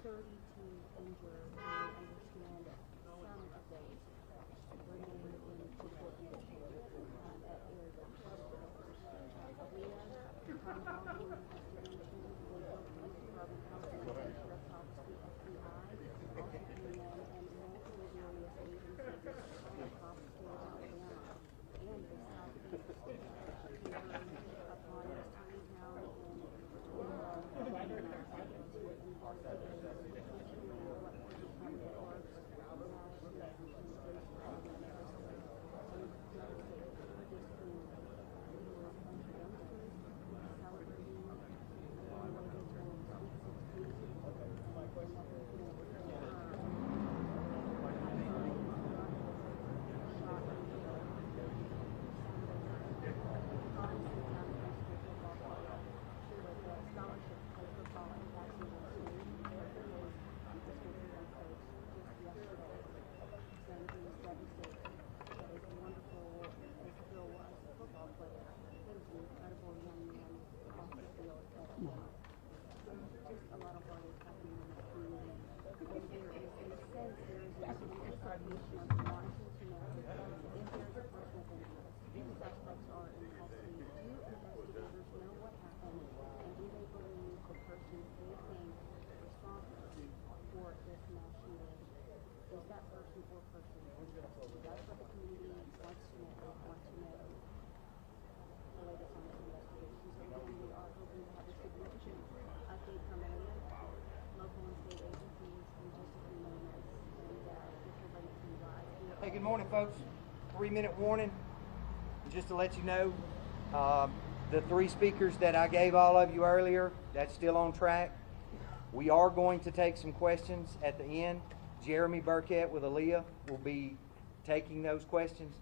32 injured, and I understand some of those remain in critical condition at area hospitals. Aaliyah, ongoing investigation with the police department, housing, and sheriff's office, the FBI, also came in, and multiple various agencies across the state of Alabama and the southeast came upon this tiny town in Alabama to investigate potentially what could become the worst mass shooting in history. And devastated for this community. We were a bunch of youngsters celebrating our latest Sweet 16 and that was shot and killed Saturday night. Robinson County High School football player. She was a scholarship to play football at Dadeville State, but it was the school football coach just yesterday saying he was devastated. That as wonderful as Bill was a football player, he was an incredible young man off the field. Just a lot of worries happening in the community. And there is a sense, there is an anticipation of wanting to know if there is a person of interest, if suspects are in custody, do investigators know what happened, and do they believe the person they think responsible for this mass shooting is that person or person in custody? That's what the community wants to know, the latest on this investigation. So we are hoping to have a significant update from Aaliyah, local and state agencies in just a few moments, and if you're ready to live. Hey, good morning, folks. 3-minute warning. Just to let you know, the 3 speakers that I gave all of you earlier, that's still on track. We are going to take some questions at the end. Jeremy Burkett with Aaliyah will be taking those questions.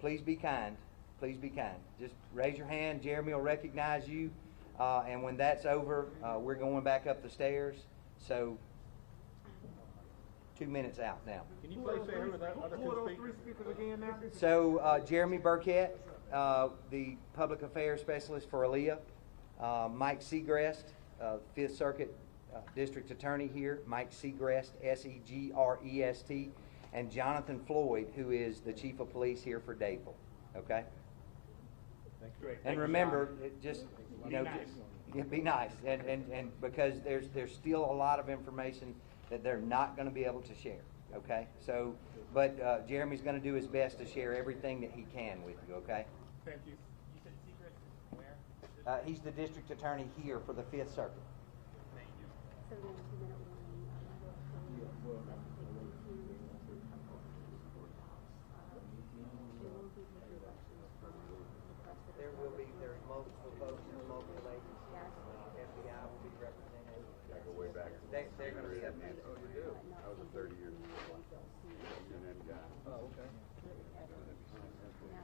Please be kind. Please be kind. Just raise your hand. Jeremy will recognize you. And when that's over, we're going back up the stairs. So 2 minutes out now. Can you please say who are the other 2 speakers again now? So Jeremy Burkett, the public affairs specialist for Aaliyah. Mike Segrest, 5th Circuit District Attorney here. Mike Segrest, Segrest. And Jonathan Floyd, who is the Chief of Police here for Dadeville. Okay? Great. And remember, just, you know, be nice. And because there's still a lot of information that they're not going to be able to share. Okay? So, but Jeremy's going to do his best to share everything that he can with you. Okay? Thank you. You said Secret where? He's the district attorney here for the 5th Circuit. Thank you. So then 2-minute warning. There will be, there's multiple folks and multiple agencies. FBI will be represented. I go way back. They're going to be up there. Oh, you do? I was a 30 years and then guy. Oh, okay. Yeah.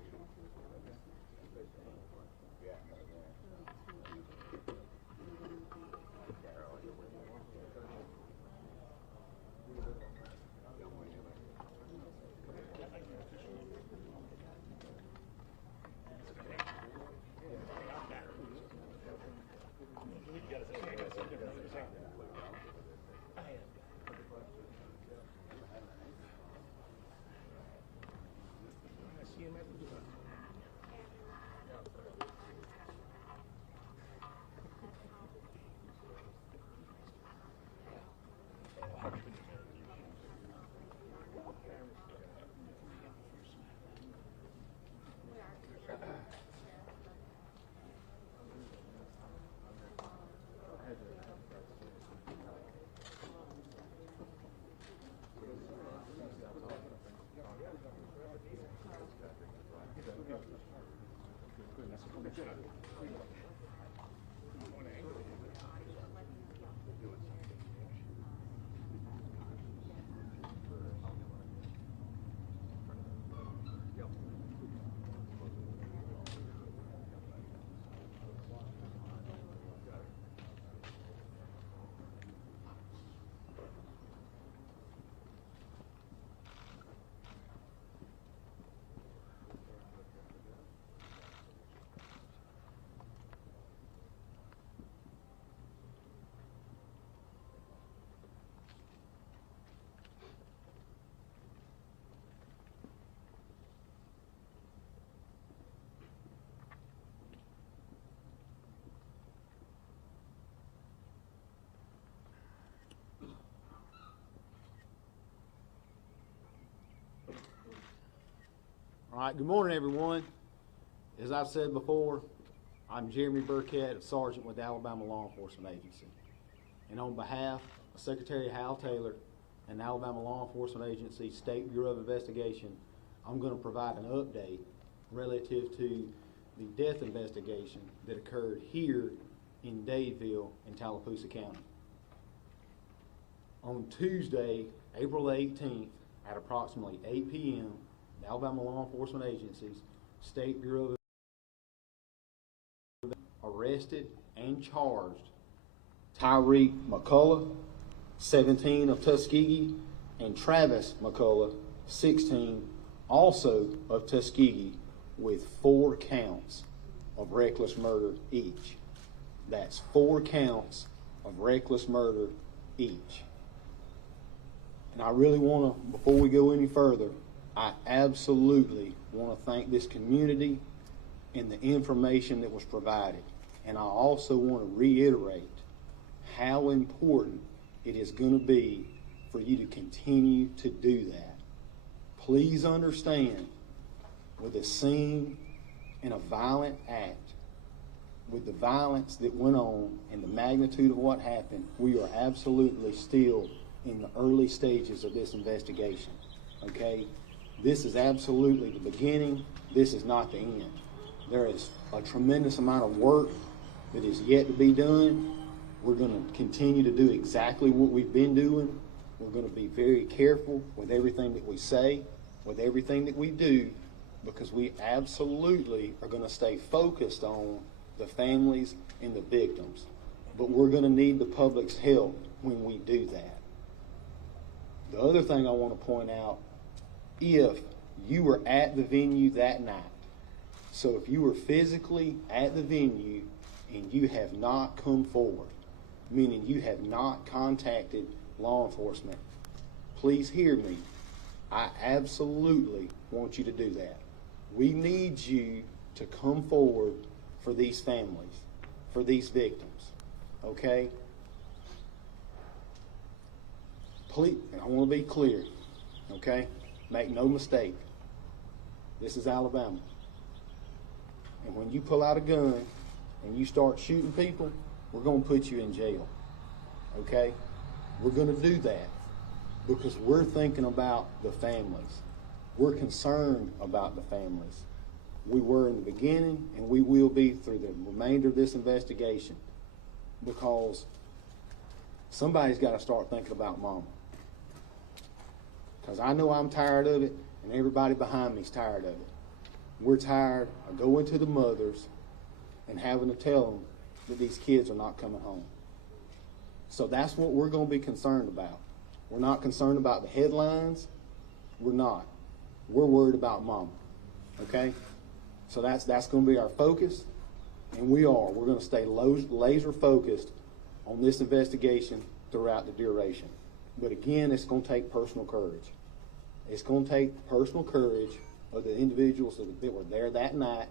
All right, good morning, everyone. As I've said before, I'm Jeremy Burkett, a sergeant with the Alabama Law Enforcement Agency. And on behalf of Secretary Hal Taylor and the Alabama Law Enforcement Agency State Bureau of Investigation, I'm going to provide an update relative to the death investigation that occurred here in Dadeville in Tallapoosa County. On Tuesday, April 18th, at approximately 8 p.m., the Alabama Law Enforcement Agency's State Bureau of arrested and charged Tyreek McCullough, 17 of Tuskegee, and Travis McCullough, 16, also of Tuskegee, with 4 counts of reckless murder each. That's 4 counts of reckless murder each. And I really want to, before we go any further, I absolutely want to thank this community and the information that was provided. And I also want to reiterate how important it is going to be for you to continue to do that. Please understand, with a scene and a violent act, with the violence that went on and the magnitude of what happened, we are absolutely still in the early stages of this investigation, okay? This is absolutely the beginning. This is not the end. There is a tremendous amount of work that is yet to be done. We're going to continue to do exactly what we've been doing. We're going to be very careful with everything that we say, with everything that we do, because we absolutely are going to stay focused on the families and the victims. But we're going to need the public's help when we do that. The other thing I want to point out, if you were at the venue that night, so if you were physically at the venue and you have not come forward, meaning you have not contacted law enforcement, please hear me. I absolutely want you to do that. We need you to come forward for these families, for these victims, okay? Please, I want to be clear, okay? Make no mistake. This is Alabama. And when you pull out a gun and you start shooting people, we're going to put you in jail, okay? We're going to do that because we're thinking about the families. We're concerned about the families. We were in the beginning and we will be through the remainder of this investigation, because somebody's got to start thinking about mama. Because I know I'm tired of it, and everybody behind me's tired of it. We're tired of going to the mothers and having to tell them that these kids are not coming home. So that's what we're going to be concerned about. We're not concerned about the headlines. We're not. We're worried about mama, okay? So that's going to be our focus, and we're going to stay laser focused on this investigation throughout the duration. But again, it's going to take personal courage. It's going to take personal courage of the individuals that were there that night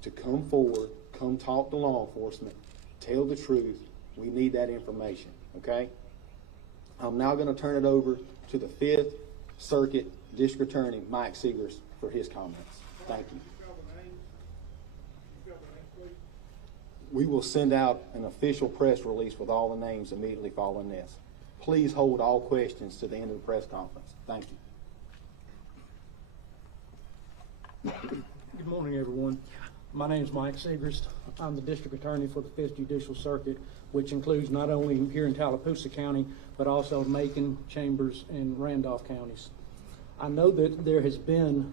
to come forward, come talk to law enforcement, tell the truth. We need that information, okay? I'm now going to turn it over to the 5th Circuit District Attorney, Mike Seegers, for his comments. Thank you. We will send out an official press release with all the names immediately following this. Please hold all questions to the end of the press conference. Thank you. Good morning, everyone. My name is Mike Segrist. I'm the District Attorney for the 5th Judicial Circuit, which includes not only here in Tallapoosa County, but also Macon, Chambers, and Randolph counties. I know that there has been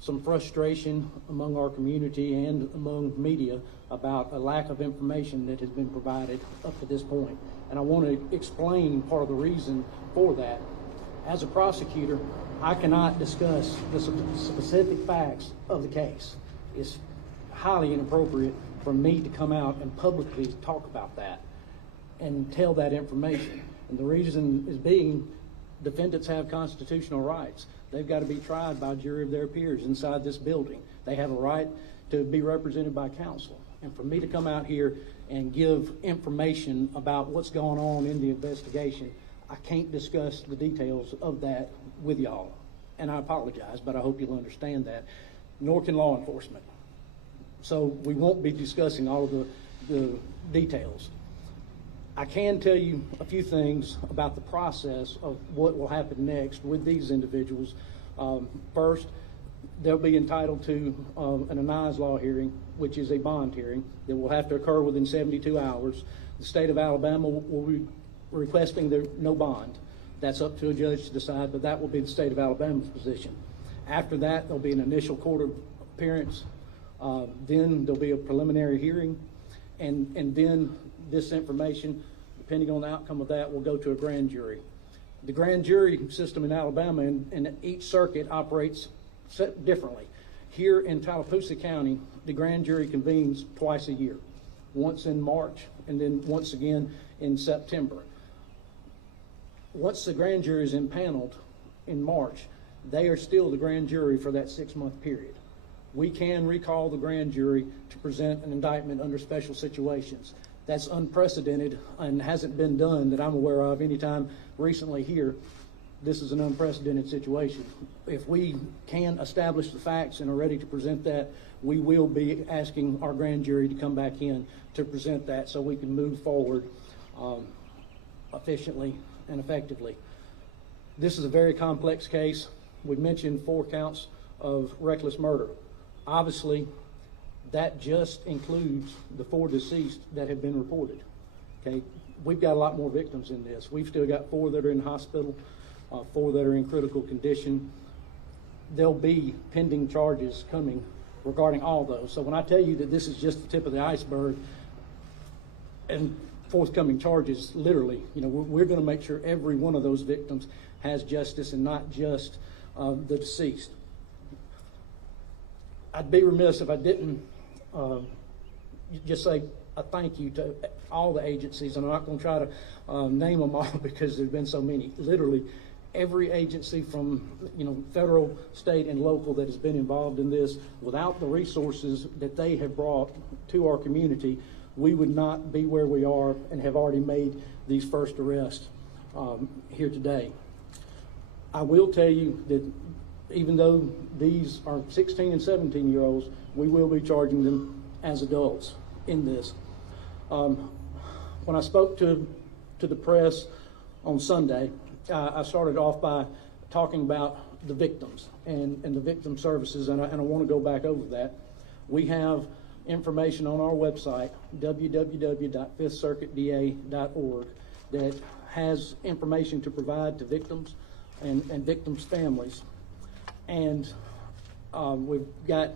some frustration among our community and among media about a lack of information that has been provided up to this point. And I want to explain part of the reason for that. As a prosecutor, I cannot discuss the specific facts of the case. It's highly inappropriate for me to come out and publicly talk about that and tell that information. And the reason is being, defendants have constitutional rights. They've got to be tried by a jury of their peers inside this building. They have a right to be represented by counsel. And for me to come out here and give information about what's going on in the investigation, I can't discuss the details of that with y'all. and I apologize, but I hope you'll understand that, nor can law enforcement. So we won't be discussing all of the details. I can tell you a few things about the process of what will happen next with these individuals. First, they'll be entitled to an anonymous law hearing, which is a bond hearing that will have to occur within 72 hours. The state of Alabama will be requesting there no bond. That's up to a judge to decide, but that will be the state of Alabama's position. After that, there'll be an initial court appearance. Then there'll be a preliminary hearing, and then this information, depending on the outcome of that, will go to a grand jury. The grand jury system in Alabama and each circuit operates differently. Here in Tallapoosa County, the grand jury convenes twice a year, once in March and then once again in September. Once the grand jury is impaneled in March, they are still the grand jury for that 6-month period. We can recall the grand jury to present an indictment under special situations. That's unprecedented and hasn't been done that I'm aware of anytime recently here. This is an unprecedented situation. If we can establish the facts and are ready to present that, we will be asking our grand jury to come back in to present that so we can move forward efficiently and effectively. This is a very complex case. We mentioned 4 counts of reckless murder. Obviously, that just includes the 4 deceased that have been reported. Okay, we've got a lot more victims in this. We've still got 4 that are in hospital, 4 that are in critical condition. There'll be pending charges coming regarding all those. So when I tell you that this is just the tip of the iceberg and forthcoming charges, literally, we're going to make sure every one of those victims has justice and not just the deceased. I'd be remiss if I didn't just say a thank you to all the agencies, and I'm not going to try to name them all because there's been so many. Literally, every agency from federal, state, and local that has been involved in this, without the resources that they have brought to our community, we would not be where we are and have already made these first arrests here today. I will tell you that even though these are 16 and 17-year-olds, we will be charging them as adults in this. When I spoke to the press on Sunday, I started off by talking about the victims and the victim services, and I want to go back over that. We have information on our website, www.fifthcircuitda.org, that has information to provide to victims and victims' families. And we've got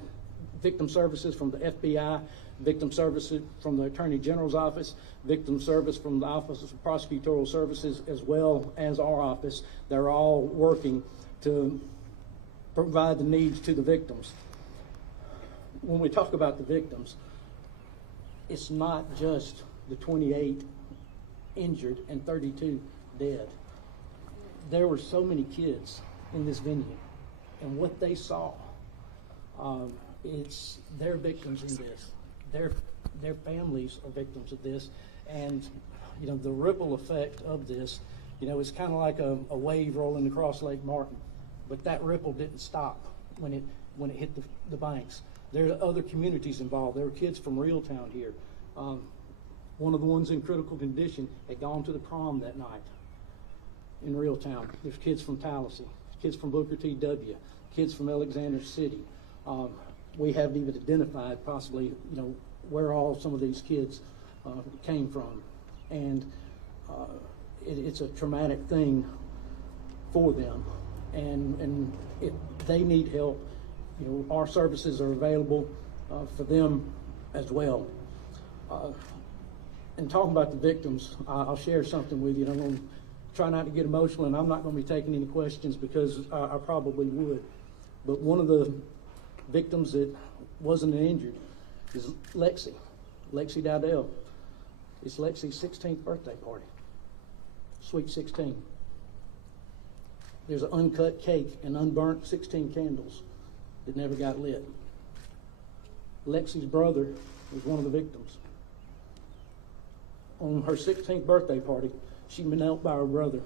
victim services from the FBI, victim services from the Attorney General's office, victim service from the Office of Prosecutorial Services, as well as our office. They're all working to provide the needs to the victims. When we talk about the victims, it's not just the 28 injured and 32 dead. There were so many kids in this venue, and what they saw, it's their victims in this. Their families are victims of this, and the ripple effect of this, it's kind of like a wave rolling across Lake Martin, but that ripple didn't stop when it hit the banks. There are other communities involved. There were kids from Reeltown here. One of the ones in critical condition had gone to the prom that night in Reeltown. There's kids from Tallahassee, kids from Booker T. W., kids from Alexander City. We haven't even identified possibly, where all some of these kids came from. And it's a traumatic thing for them. And they need help. Our services are available for them as well. And talking about the victims, I'll share something with you. And I'm going to try not to get emotional, and I'm not going to be taking any questions because I probably would. But one of the victims that wasn't injured is Lexi Dadeville. It's Lexi's 16th birthday party, Sweet 16. There's an uncut cake and unburnt 16 candles that never got lit. Lexi's brother was one of the victims. On her 16th birthday party, she knelt by her brother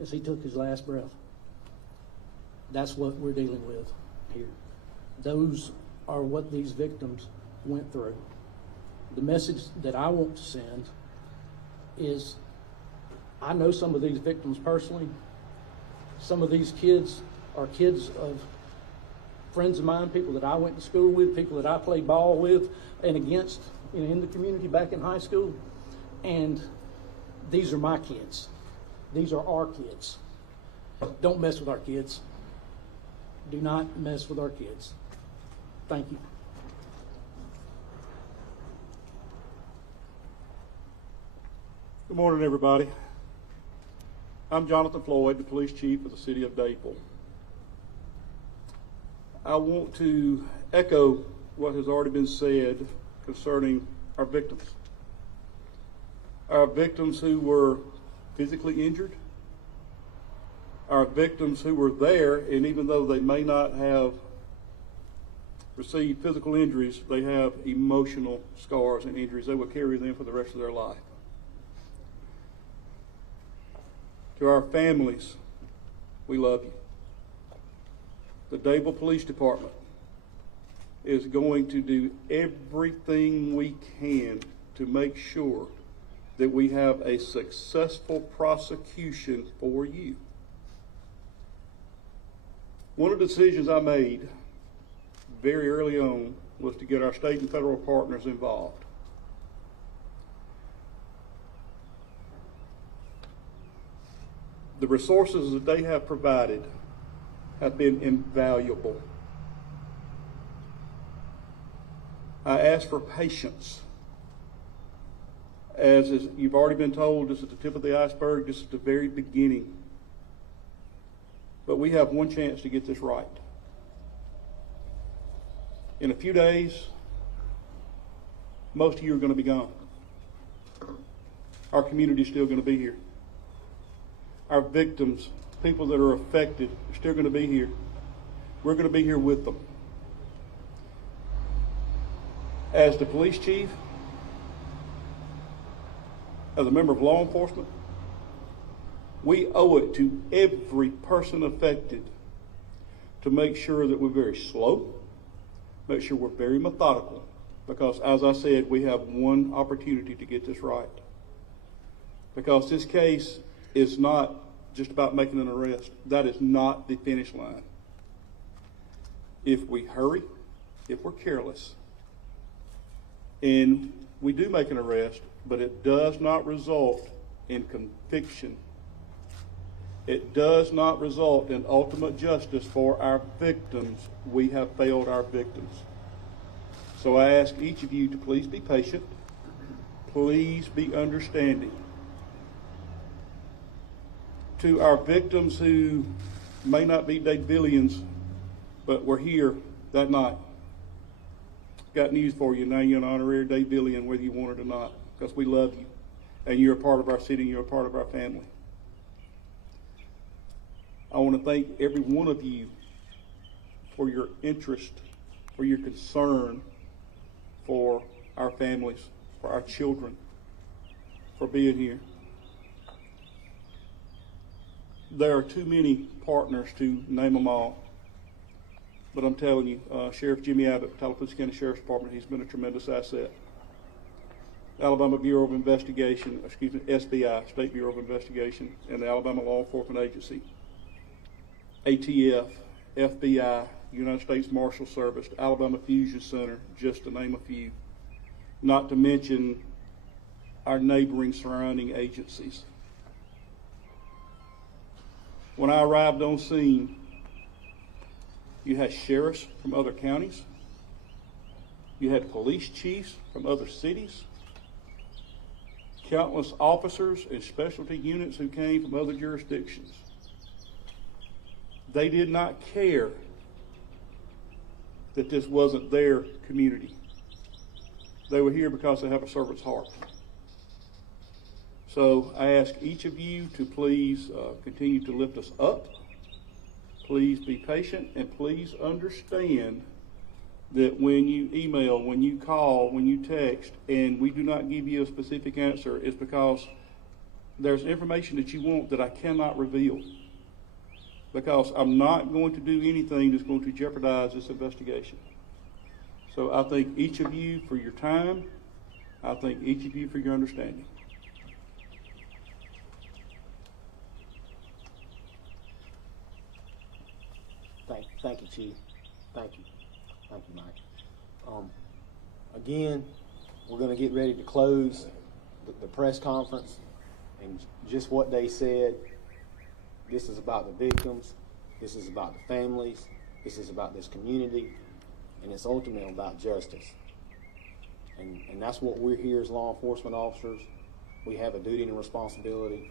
as he took his last breath. That's what we're dealing with here. Those are what these victims went through. The message that I want to send is, I know some of these victims personally. Some of these kids are kids of friends of mine, people that I went to school with, people that I played ball with and against in the community back in high school. And these are my kids. These are our kids. Don't mess with our kids. Do not mess with our kids. Thank you. Good morning, everybody. I'm Jonathan Floyd, the police chief of the city of Dadeville. I want to echo what has already been said concerning our victims. Our victims who were physically injured, our victims who were there, and even though they may not have received physical injuries, they have emotional scars and injuries. They will carry them for the rest of their life. To our families, we love you. The Dadeville Police Department is going to do everything we can to make sure that we have a successful prosecution for you. One of the decisions I made very early on was to get our state and federal partners involved. The resources that they have provided have been invaluable. I ask for patience. As you've already been told, this is the tip of the iceberg. This is the very beginning. But we have one chance to get this right. In a few days, most of you are going to be gone. Our community is still going to be here. Our victims, people that are affected, are still going to be here. We're going to be here with them. As the police chief, as a member of law enforcement, we owe it to every person affected to make sure that we're very slow, make sure we're very methodical, because as I said, we have one opportunity to get this right. Because this case is not just about making an arrest. That is not the finish line. If we hurry, if we're careless, and we do make an arrest, but it does not result in conviction, it does not result in ultimate justice for our victims, we have failed our victims. So I ask each of you to please be patient, please be understanding. To our victims who may not be Dadevillians, but were here that night, got news for you. Now you're an honorary Dadevillian, whether you want it or not, because we love you, and you're a part of our city, and you're a part of our family. I want to thank every one of you for your interest, for your concern for our families, for our children, for being here. There are too many partners to name them all. But I'm telling you, Sheriff Jimmy Abbott, Tallapoosa County Sheriff's Department, he's been a tremendous asset. Alabama Bureau of Investigation, SBI, State Bureau of Investigation, and the Alabama Law Enforcement Agency, ATF, FBI, United States Marshal Service, Alabama Fusion Center, just to name a few. Not to mention our neighboring surrounding agencies. When I arrived on scene, you had sheriffs from other counties. You had police chiefs from other cities. Countless officers and specialty units who came from other jurisdictions. They did not care that this wasn't their community. They were here because they have a servant's heart. So I ask each of you to please continue to lift us up. Please be patient, and please understand that when you email, when you call, when you text, and we do not give you a specific answer, it's because there's information that you want that I cannot reveal. because I'm not going to do anything that's going to jeopardize this investigation. So I thank each of you for your time. I thank each of you for your understanding. Thank you, Chief. Thank you, Mike. Again, we're going to get ready to close the press conference, and just what they said. This is about the victims. This is about the families. This is about this community, and it's ultimately about justice. And that's what we're here as law enforcement officers. We have a duty and a responsibility,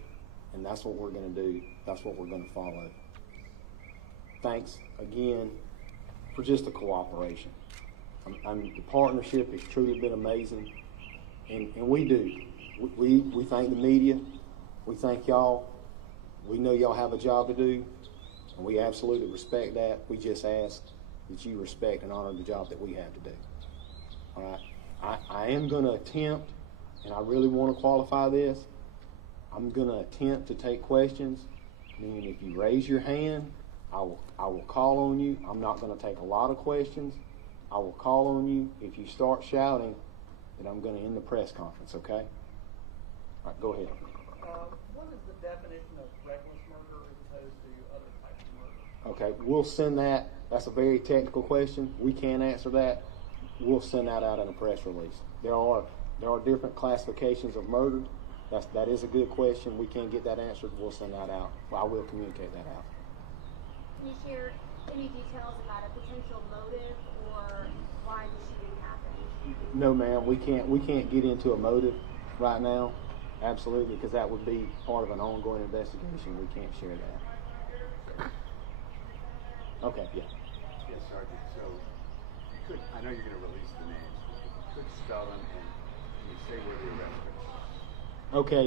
and that's what we're going to do. That's what we're going to follow. Thanks again for just the cooperation. The partnership has truly been amazing, and we do. We thank the media. We thank y'all. We know y'all have a job to do, and we absolutely respect that. We just ask that you respect and honor the job that we have to do. All right. I am going to attempt, and I really want to qualify this, I'm going to attempt to take questions. Meaning if you raise your hand, I will call on you. I'm not going to take a lot of questions. I will call on you. If you start shouting, then I'm going to end the press conference, okay? All right, go ahead. What is the definition of reckless murder as opposed to other types of murder? Okay, we'll send that. That's a very technical question. We can't answer that. We'll send that out in a press release. There are different classifications of murder. That is a good question. We can't get that answered. We'll send that out. I will communicate that out. Can you share any details about a potential motive or why the shooting happened? No, ma'am. We can't get into a motive right now. Absolutely, because that would be part of an ongoing investigation. We can't share that. Okay. Yeah. Yes, Sergeant. So, you could, I know you're going to release the names. You could spell them, and can you say where the arrest was? Okay.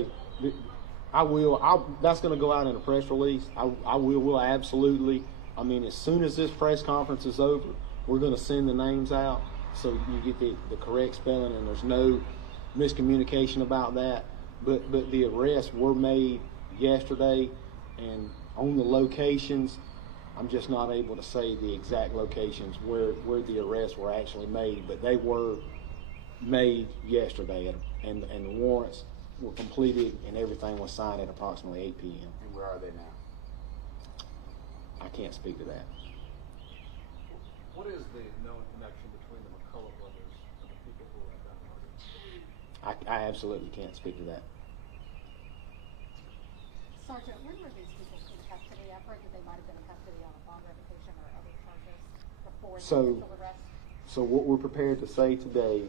I will. That's going to go out in a press release. I will. We'll absolutely. I mean, as soon as this press conference is over, we're going to send the names out so you get the correct spelling, and there's no miscommunication about that. But the arrests were made yesterday, and on the locations, I'm just not able to say the exact locations where the arrests were actually made, but they were made yesterday, and the warrants were completed, and everything was signed at approximately 8 p.m. And where are they now? I can't speak to that. What is the known connection between the McCullough brothers and the people who have been murdered? I absolutely can't speak to that. Sergeant, when were these people in custody? I've heard that they might have been in custody on a bond revocation or other charges before the initial arrest. So what we're prepared to say today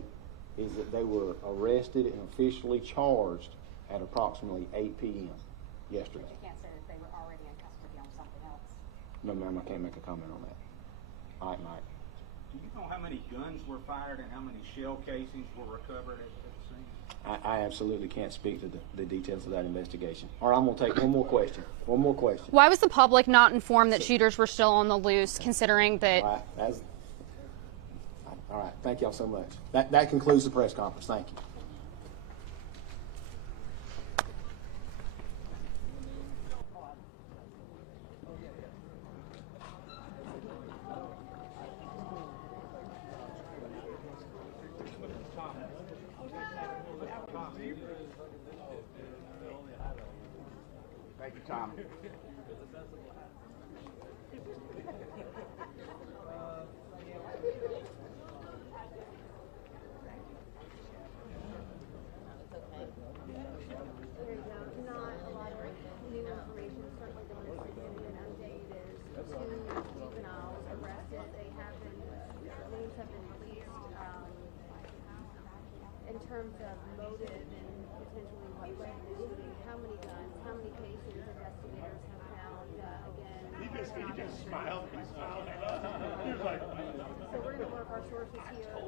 is that they were arrested and officially charged at approximately 8 p.m. yesterday. But you can't say that they were already in custody on something else. No, ma'am, I can't make a comment on that. All right, Mike. Do you know how many guns were fired and how many shell casings were recovered at the scene? I absolutely can't speak to the details of that investigation. All right, I'm going to take one more question. Why was the public not informed that shooters were still on the loose, considering that... All right, thank y'all so much. That concludes the press conference. Thank you. Thank you, Tom. In terms of motive and potentially what led to the shooting, how many guns, how many cases investigators have found, again. He just smiled. So we're going to work our sources here.